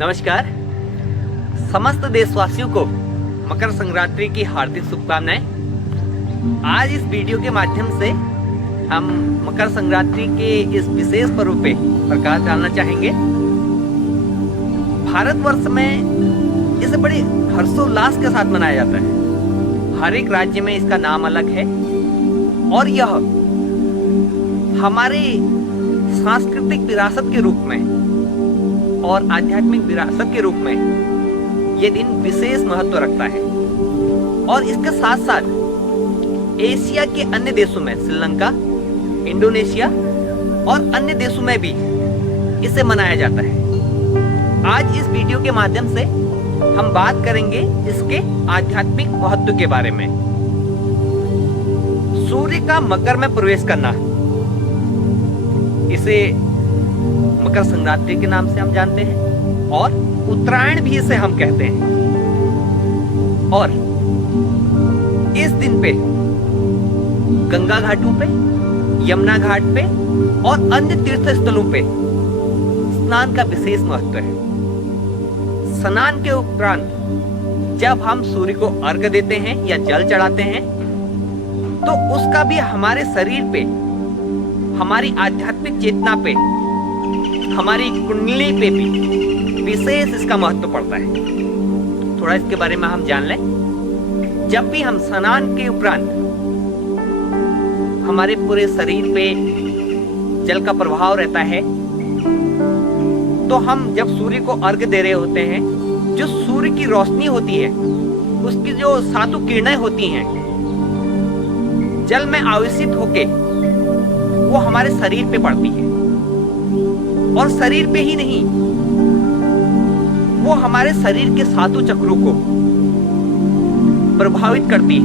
नमस्कार। समस्त देशवासियों को मकर संक्रांति की हार्दिक शुभकामनाएं। आज इस वीडियो के माध्यम से हम मकर संक्रांति के इस विशेष पर्व पे प्रकाश डालना चाहेंगे। भारतवर्ष में इसे बड़े हर्षोल्लास के साथ मनाया जाता है। हर एक राज्य में इसका नाम अलग है और यह हमारे सांस्कृतिक विरासत के रूप में और आध्यात्मिक विरासत के रूप में ये दिन विशेष महत्व रखता है। और इसके साथ साथ एशिया के अन्य देशों में श्रीलंका, इंडोनेशिया और अन्य देशों में भी इसे मनाया जाता है। आज इस वीडियो के माध्यम से हम बात करेंगे इसके आध्यात्मिक महत्व के बारे में। सूर्य का मकर में प्रवेश करना, इसे मकर संक्रांति के नाम से हम जानते हैं और उत्तरायण भी इसे हम कहते हैं। और इस दिन पे गंगा घाटों पे, यमुना घाट पे और अन्य तीर्थ स्थलों पे स्नान का विशेष महत्व है। स्नान के उपरांत जब हम सूर्य को अर्घ्य देते हैं या जल चढ़ाते हैं तो उसका भी हमारे शरीर पे, हमारी आध्यात्मिक चेतना पे, हमारी कुंडली पे भी विशेष इसका महत्व पड़ता है। थोड़ा इसके बारे में हम जान लें। जब भी हम स्नान के उपरांत हमारे पूरे शरीर पे जल का प्रभाव रहता है तो हम जब सूर्य को अर्घ्य दे रहे होते हैं, जो सूर्य की रोशनी होती है उसकी जो सातों किरणें होती हैं जल में आवेशित होके वो हमारे शरीर पे पड़ती है। और शरीर पे ही नहीं, वो हमारे शरीर के सातों चक्रों को प्रभावित करती है।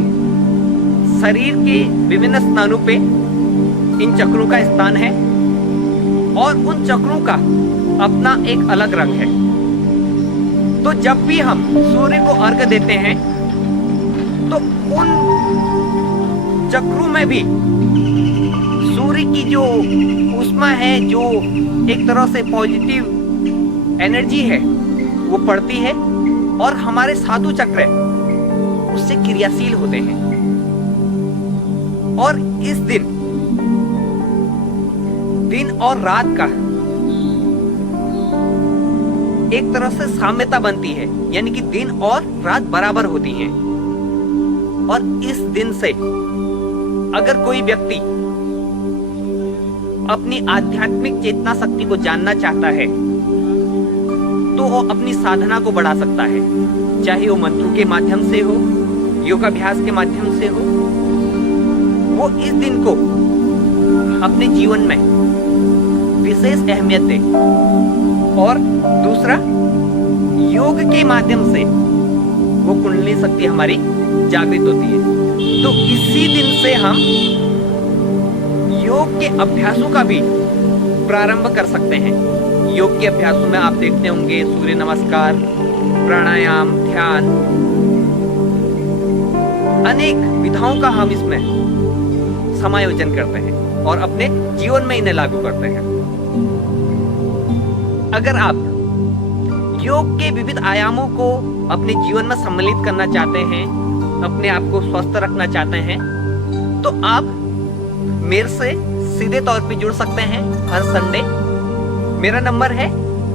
शरीर के विभिन्न स्थानों पे इन चक्रों का स्थान है और उन चक्रों का अपना एक अलग रंग है। तो जब भी हम सूर्य को अर्घ्य देते हैं तो उन चक्रों में भी सूर्य की जो ऊष्मा है, जो एक तरह से पॉजिटिव एनर्जी है, वो पड़ती है और हमारे सातों चक्र उससे क्रियाशील होते हैं। और इस दिन और रात का एक तरह से साम्यता बनती है, यानी कि दिन और रात बराबर होती हैं। और इस दिन से अगर कोई व्यक्ति अपनी आध्यात्मिक चेतना शक्ति को जानना चाहता है तो वो अपनी साधना को बढ़ा सकता है, चाहे वो मंत्रों के माध्यम से हो, योगाभ्यास के माध्यम से हो। वो इस दिन को अपने जीवन में विशेष अहमियत दे। और दूसरा, योग के माध्यम से वो कुंडली शक्ति हमारी जागृत होती है। तो इसी दिन से हम योग के अभ्यासों का भी प्रारंभ कर सकते हैं। योग के अभ्यासों में आप देखते होंगे सूर्य नमस्कार, प्राणायाम, ध्यान, अनेक विधाओं का हम इसमें समायोजन करते हैं और अपने जीवन में इन्हें लागू करते हैं। अगर आप योग के विविध आयामों को अपने जीवन में सम्मिलित करना चाहते हैं, अपने आप को स्वस्थ रखना चाहते हैं, तो आप मेरे से सीधे तौर पे जुड़ सकते हैं हर संडे। मेरा नंबर है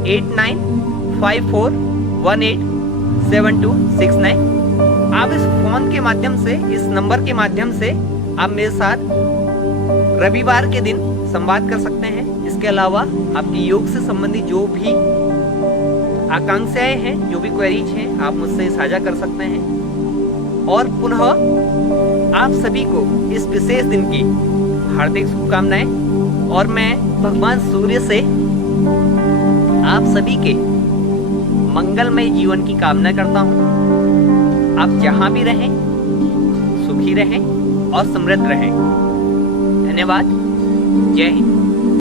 8954187269। आप इस फोन के माध्यम से, इस नंबर के माध्यम से आप मेरे साथ रविवार के दिन संवाद कर सकते हैं। इसके अलावा आपकी योग से संबंधित जो भी आकांक्षाएं हैं, जो भी क्वेरीज हैं, आप मुझसे साझा कर सकते हैं। और पुनः आप सभी को इस विशेष दिन की हार्दिक शुभकामनाएं। और मैं भगवान सूर्य से आप सभी के मंगलमय जीवन की कामना करता हूं। आप जहां भी रहें, सुखी रहें और समृद्ध रहें। धन्यवाद। जय हिंद।